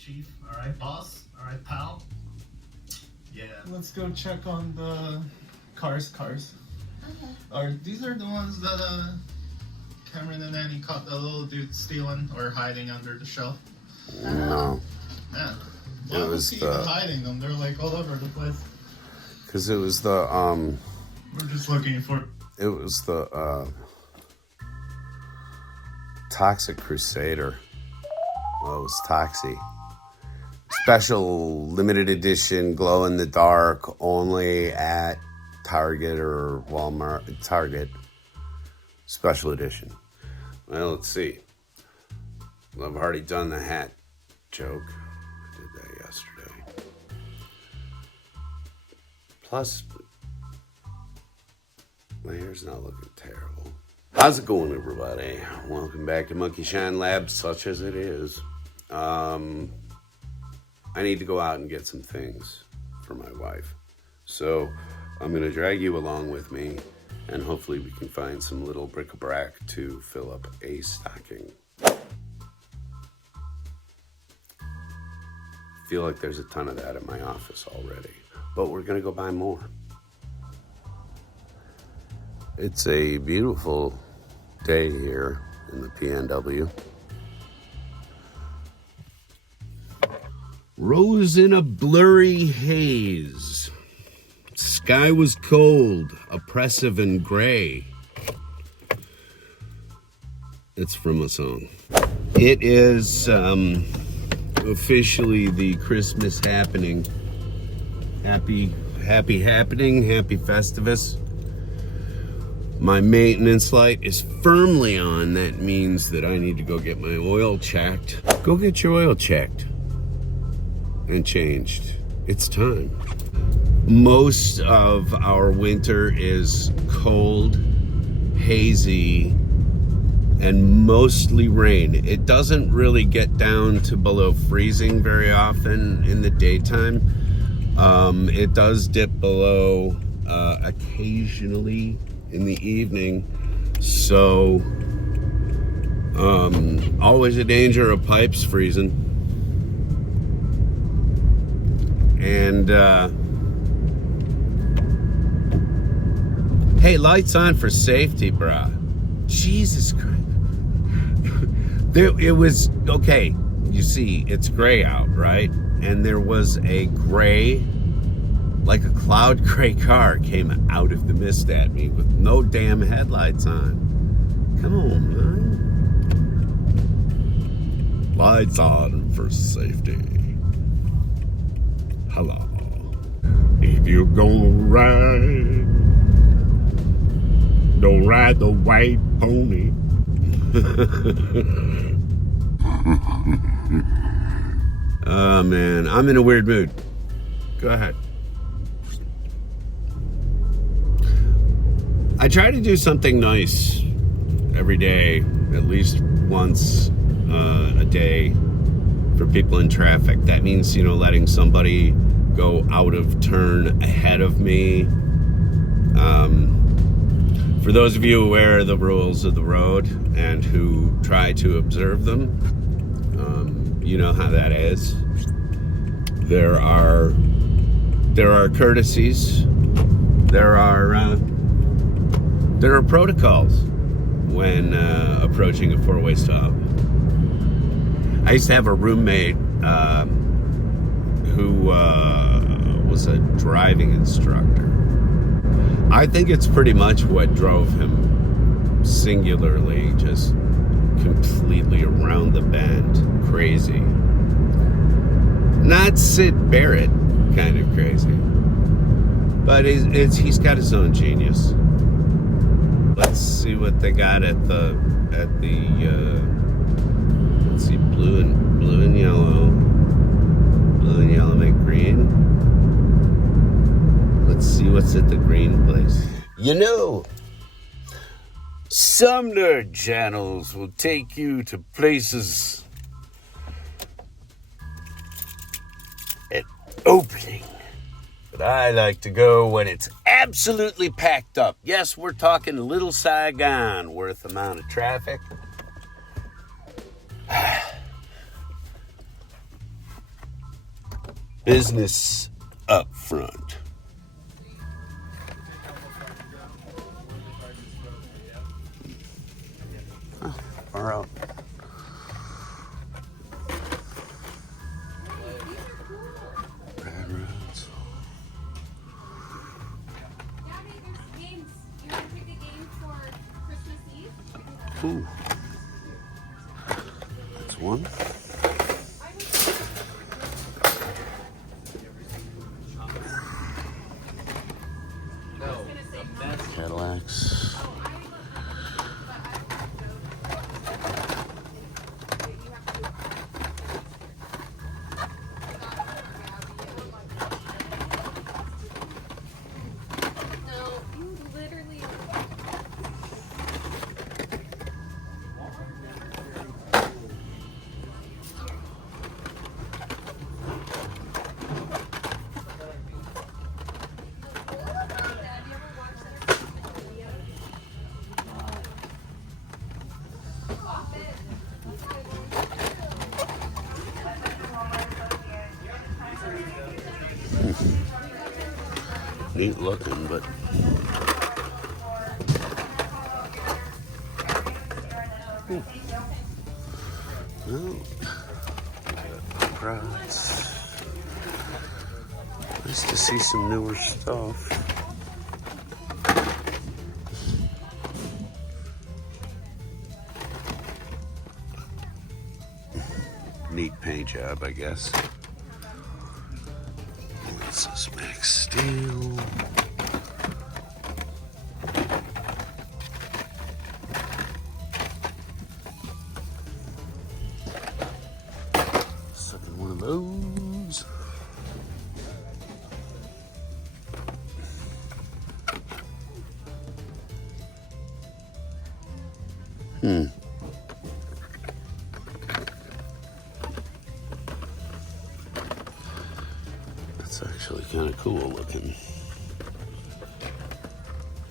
chief. All right, boss. All right, pal. Yeah. Let's go check on the cars. Okay. These are the ones that Cameron and Annie caught the little dude stealing or hiding under the shelf? No. Yeah. It was the hiding them. They're like all over the place. Because it was the We're just looking for. It was the Toxic Crusader. Well, it was Toxie. Special limited edition, glow in the dark, only at Target or Walmart. Target. Special edition. Well, let's see. Well, I've already done the hat joke. I did that yesterday. Plus, my hair's not looking terrible. How's it going, everybody? Welcome back to Monkey Shine Lab, such as it is. I need to go out and get some things for my wife. So I'm going to drag you along with me, and hopefully we can find some little bric-a-brac to fill up a stocking. Feel like there's a ton of that in my office already, but we're going to go buy more. It's a beautiful day here in the PNW. Rose in a blurry haze. Sky was cold, oppressive, and gray. It's from a song. It is officially the Christmas happening. Happy happening, happy Festivus. My maintenance light is firmly on. That means that I need to go get my oil checked. Go get your oil checked and changed. It's time. Most of our winter is cold, hazy, and mostly rain. It doesn't really get down to below freezing very often in the daytime. It does dip below occasionally in the evening. So, always a danger of pipes freezing. And, hey, lights on for safety, brah. Jesus Christ. It was, okay, you see, it's gray out, right? And there was a gray, like a cloud gray car came out of the mist at me with no damn headlights on. Come on, man. Lights on for safety. Hello. If you're gonna ride, don't ride the white pony. Oh man, I'm in a weird mood. Go ahead. I try to do something nice every day, at least once a day for people in traffic. That means, letting somebody go out of turn ahead of me. For those of you aware of the rules of the road and who try to observe them, you know how that is. There are courtesies. There are protocols when approaching a four-way stop. I used to have a roommate who was a driving instructor. I think it's pretty much what drove him singularly, just completely around the bend, crazy. Not Sid Barrett kind of crazy, but he's got his own genius. Let's see what they got at the let's see, blue and yellow make green. Let's see what's at the green place. Some nerd channels will take you to places at opening. But I like to go when it's absolutely packed up. Yes, we're talking Little Saigon worth amount of traffic. business up front. Oh, far out. Bad roads. Ooh. That's one. Cadillacs. Neat looking, but well, crowds. Nice to see some newer stuff. Neat paint job, I guess. This is Max Steel. Second one of those. That's actually kind of cool looking.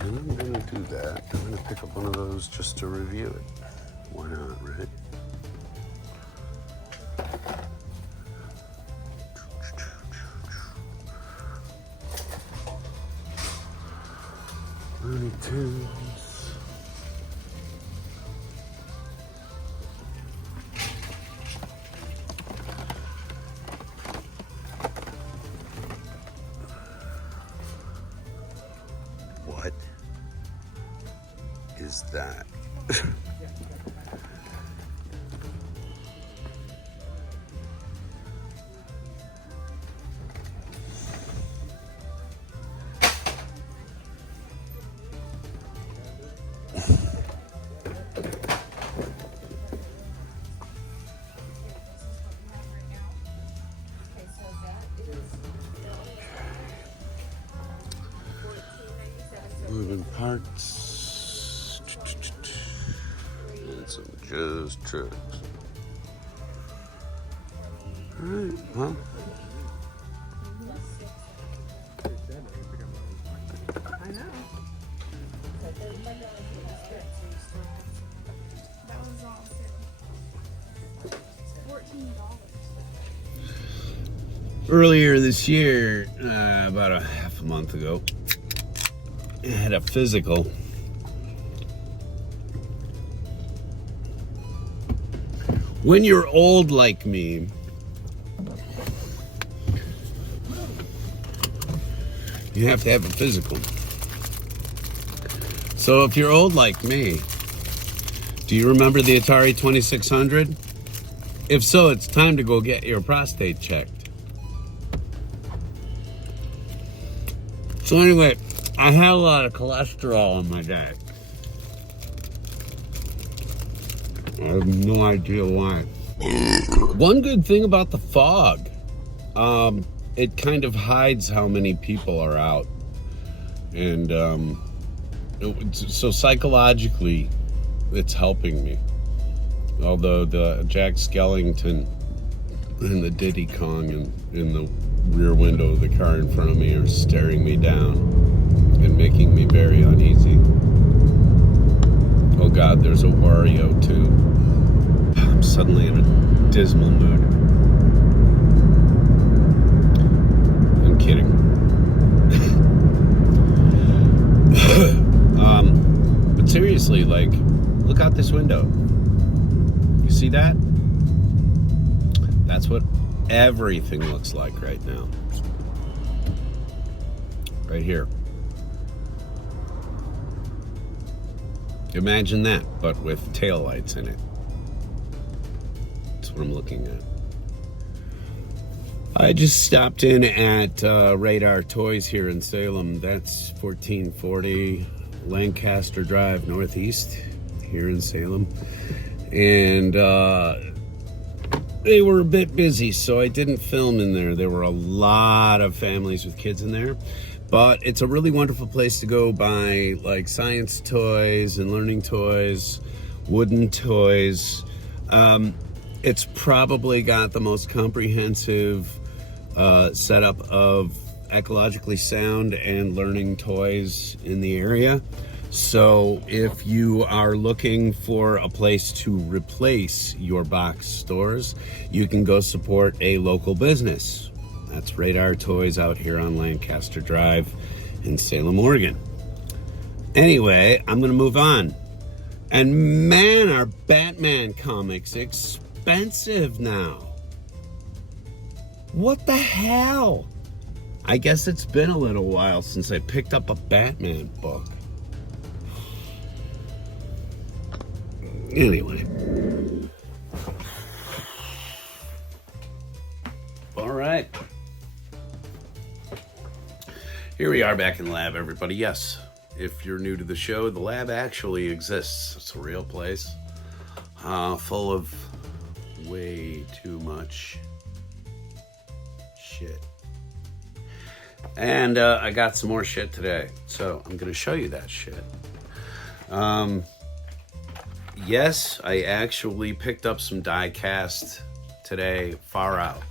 And I'm gonna do that. I'm gonna pick up one of those just to review it. Why not, right? Looney Tunes. What is that? Moving parts. And some just trucks. Alright, well. I know. That was all $14. Earlier this year, about a half a month ago, I had a physical. When you're old like me, you have to have a physical. So if you're old like me, do you remember the Atari 2600? If so, it's time to go get your prostate checked. So anyway, I had a lot of cholesterol in my diet. I have no idea why. One good thing about the fog, it kind of hides how many people are out. And so psychologically, it's helping me. Although the Jack Skellington and the Diddy Kong in the rear window of the car in front of me are staring me down and making me very uneasy. Oh God, there's a Wario too. I'm suddenly in a dismal mood. like, look out this window. You see that? That's what everything looks like right now. Right here. Imagine that, but with taillights in it. That's what I'm looking at. I just stopped in at Radar Toys here in Salem. That's 1440 Lancaster Drive Northeast here in Salem. And they were a bit busy, so I didn't film in there. There were a lot of families with kids in there. But it's a really wonderful place to go buy like science toys and learning toys, wooden toys. It's probably got the most comprehensive setup of ecologically sound and learning toys in the area. So if you are looking for a place to replace your box stores, you can go support a local business. That's Radar Toys out here on Lancaster Drive in Salem, Oregon. Anyway, I'm gonna move on. And man, are Batman comics expensive now. What the hell? I guess it's been a little while since I picked up a Batman book. Anyway. All right. Here we are back in the lab, everybody. Yes, if you're new to the show, the lab actually exists. It's a real place. Full of way too much shit. And I got some more shit today, so I'm gonna show you that shit. Yes, I actually picked up some die cast today, far out.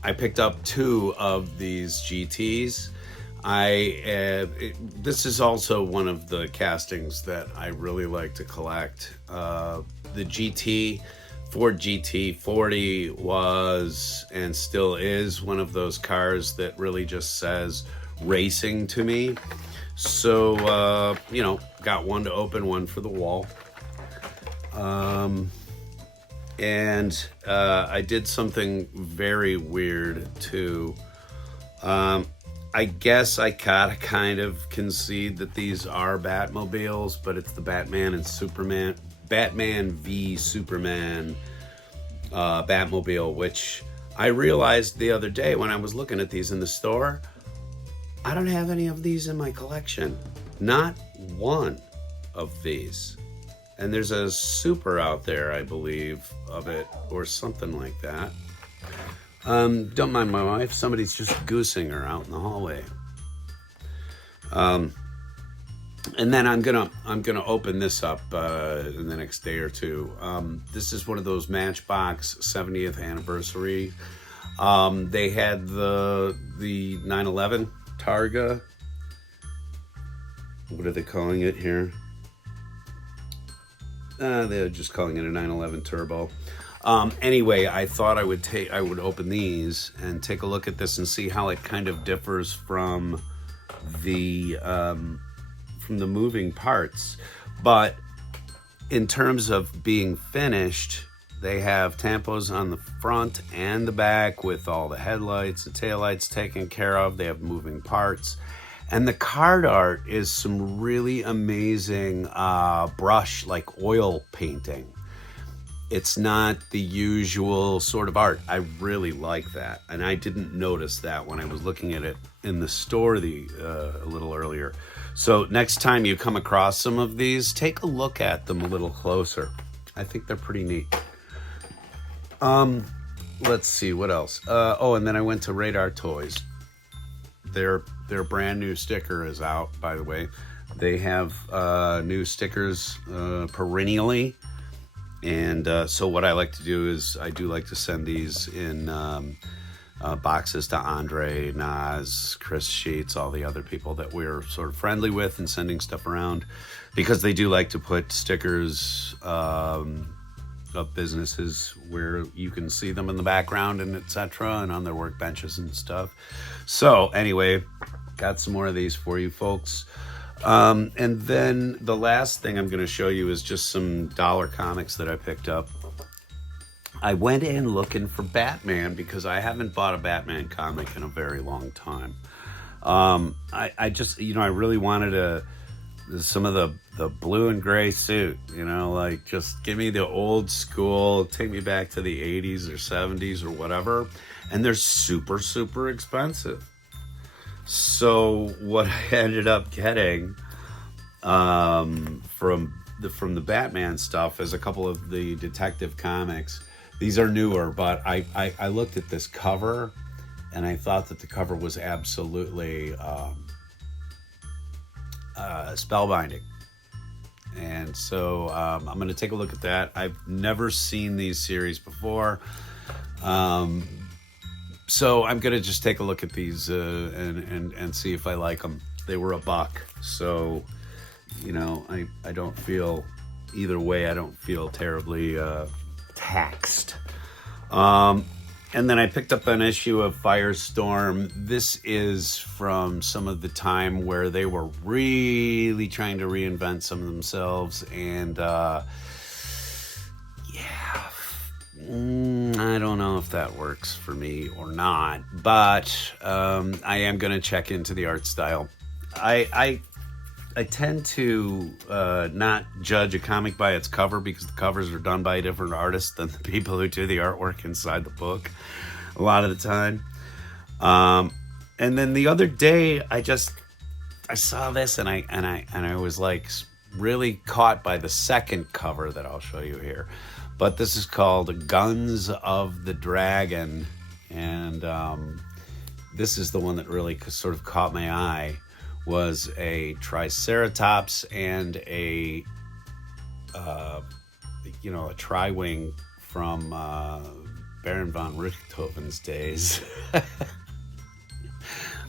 I picked up 2 of these GTs. This is also one of the castings that I really like to collect. The Ford GT40 was and still is one of those cars that really just says racing to me. So, you know, got one to open, one for the wall. I did something very weird too. I guess I gotta kind of concede that these are Batmobiles, but it's the Batman v Superman Batmobile, which I realized the other day when I was looking at these in the store, I don't have any of these in my collection. Not one of these. And there's a super out there, I believe, of it, or something like that. Don't mind my wife. Somebody's just goosing her out in the hallway. And then I'm gonna open this up in the next day or two. This is one of those Matchbox 70th anniversary. They had the 911 Targa. What are they calling it here? They're just calling it a 911 Turbo. Anyway, I thought I would open these and take a look at this and see how it kind of differs from the moving parts. But in terms of being finished, they have tampos on the front and the back with all the headlights and taillights taken care of. They have moving parts. And the card art is some really amazing brush, like oil painting. It's not the usual sort of art. I really like that. And I didn't notice that when I was looking at it in the store a little earlier. So next time you come across some of these, take a look at them a little closer. I think they're pretty neat. Let's see, what else? And then I went to Radar Toys. Their brand new sticker is out, by the way. They have new stickers perennially. And so what I like to do is I do like to send these in boxes to Andre, Nas, Chris Sheets, all the other people that we're sort of friendly with and sending stuff around, because they do like to put stickers of businesses where you can see them in the background and etc. and on their workbenches and stuff. So anyway, got some more of these for you folks. And then the last thing I'm going to show you is just some dollar comics that I picked up. I went in looking for Batman because I haven't bought a Batman comic in a very long time. I just, I really wanted some of the blue and gray suit, like just give me the old school, take me back to the 80s or 70s or whatever. And they're super, super expensive. So what I ended up getting from the Batman stuff is a couple of the detective comics. These are newer, but I looked at this cover and I thought that the cover was absolutely spellbinding. And so I'm going to take a look at that. I've never seen these series before. So I'm going to just take a look at these and see if I like them. They were $1. So, I don't feel, either way, I don't feel terribly taxed. And then I picked up an issue of Firestorm. This is from some of the time where they were really trying to reinvent some of themselves. And I don't know if that works for me or not, but I am going to check into the art style. I tend to not judge a comic by its cover because the covers are done by a different artist than the people who do the artwork inside the book a lot of the time. And then the other day I saw this and I was like really caught by the second cover that I'll show you here. But this is called Guns of the Dragon, and this is the one that really sort of caught my eye. Was a Triceratops and a tri-wing from Baron von Richthofen's days.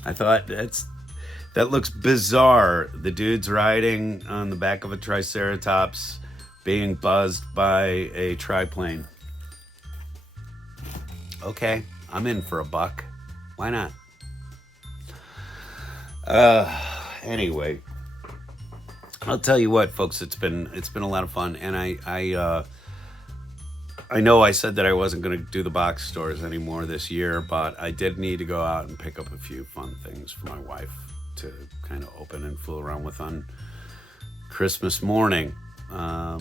I thought that looks bizarre. The dude's riding on the back of a Triceratops, being buzzed by a triplane. Okay, I'm in for $1. Why not? Anyway, I'll tell you what, folks. It's been a lot of fun, and I know I said that I wasn't going to do the box stores anymore this year, but I did need to go out and pick up a few fun things for my wife to kind of open and fool around with on Christmas morning.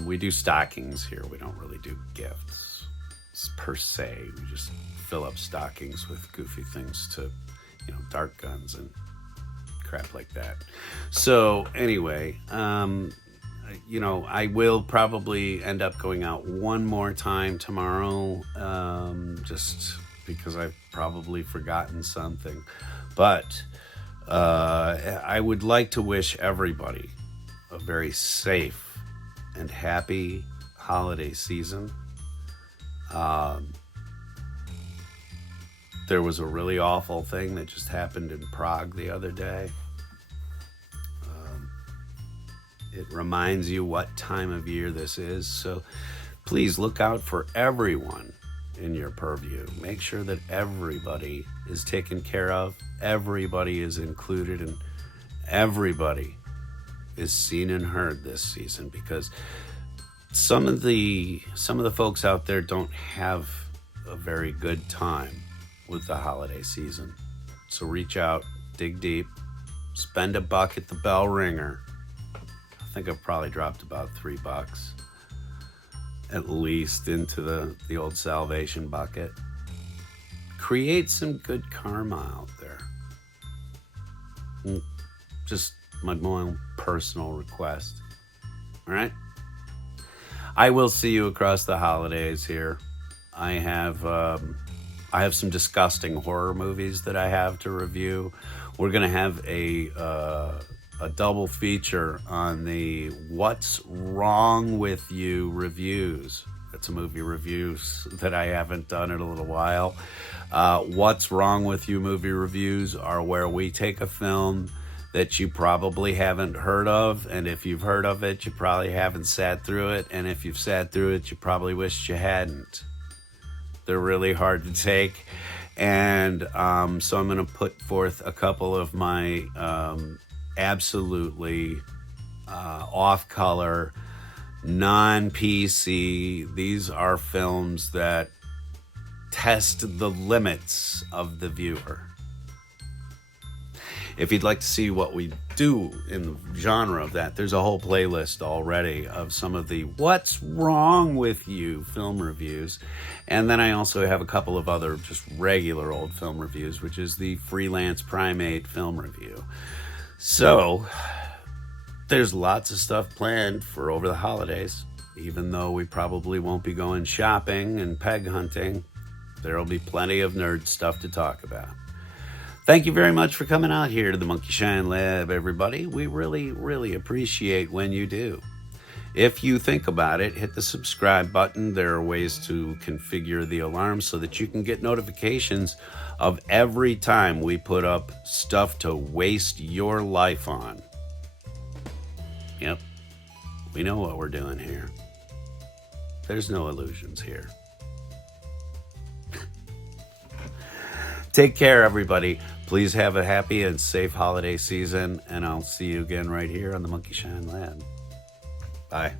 We do stockings here. We don't really do gifts per se. We just fill up stockings with goofy things to, dart guns and crap like that. So anyway, I will probably end up going out one more time tomorrow, just because I've probably forgotten something. But I would like to wish everybody a very safe and happy holiday season. There was a really awful thing that just happened in Prague the other day. It reminds you what time of year this is. So please look out for everyone in your purview. Make sure that everybody is taken care of. Everybody is included, and everybody is seen and heard this season, because some of the folks out there don't have a very good time with the holiday season. So reach out, dig deep, spend $1 at the bell ringer. I think I've probably dropped about $3 at least into the old salvation bucket. Create some good karma out there. Just my own personal request. All right? I will see you across the holidays here. I have some disgusting horror movies that I have to review. We're going to have a double feature on the What's Wrong With You reviews. That's a movie reviews that I haven't done in a little while. What's Wrong With You movie reviews are where we take a film that you probably haven't heard of, and if you've heard of it, you probably haven't sat through it, and if you've sat through it, you probably wished you hadn't. They're really hard to take, and so I'm going to put forth a couple of my absolutely off-color, non-PC. These are films that test the limits of the viewer. If you'd like to see what we do in the genre of that, there's a whole playlist already of some of the What's Wrong With You film reviews. And then I also have a couple of other just regular old film reviews, which is the Freelance Primate film review. So there's lots of stuff planned for over the holidays. Even though we probably won't be going shopping and peg hunting, there'll be plenty of nerd stuff to talk about. Thank you very much for coming out here to the Monkey Shine Lab, everybody. We really, really appreciate when you do. If you think about it, hit the subscribe button. There are ways to configure the alarm so that you can get notifications of every time we put up stuff to waste your life on. Yep, we know what we're doing here. There's no illusions here. Take care, everybody. Please have a happy and safe holiday season, and I'll see you again right here on the Monkey Shine Lab. Bye.